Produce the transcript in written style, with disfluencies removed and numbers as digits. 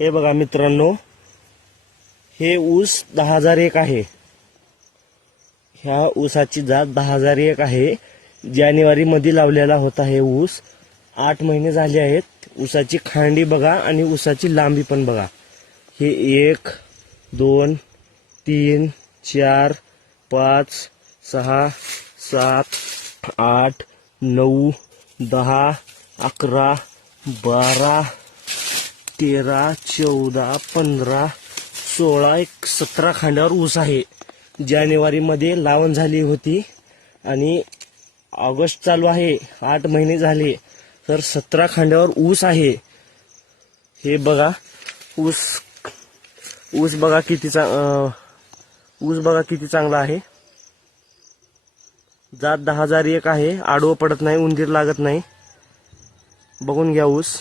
हे बघा मित्रांनो, हे ऊस 10,001 आहे। ह्या ऊसाची जात 10,001 आहे। जानेवारी मध्ये लावलेला होता हे ऊस। 8 महिने झाले आहेत। ऊसाची खांडी बघा आणि ऊसाची लांबी पण बघा। हे 1 2 3 4 5 6 7 8 9 10 11 12 13 14 15 16 17 खांड्यावर ऊस आहे। जानेवारी मध्ये लावण झाली होती आणि ऑगस्ट चालू आहे, 8 महिने झाले, तर 17 खांड्यावर ऊस आहे। हे बघा ऊस बघा किती चांगला आहे। जात 10,001 आहे। आडवं पडत नाही, उंदीर लागत नाही। बघून घ्या ऊस।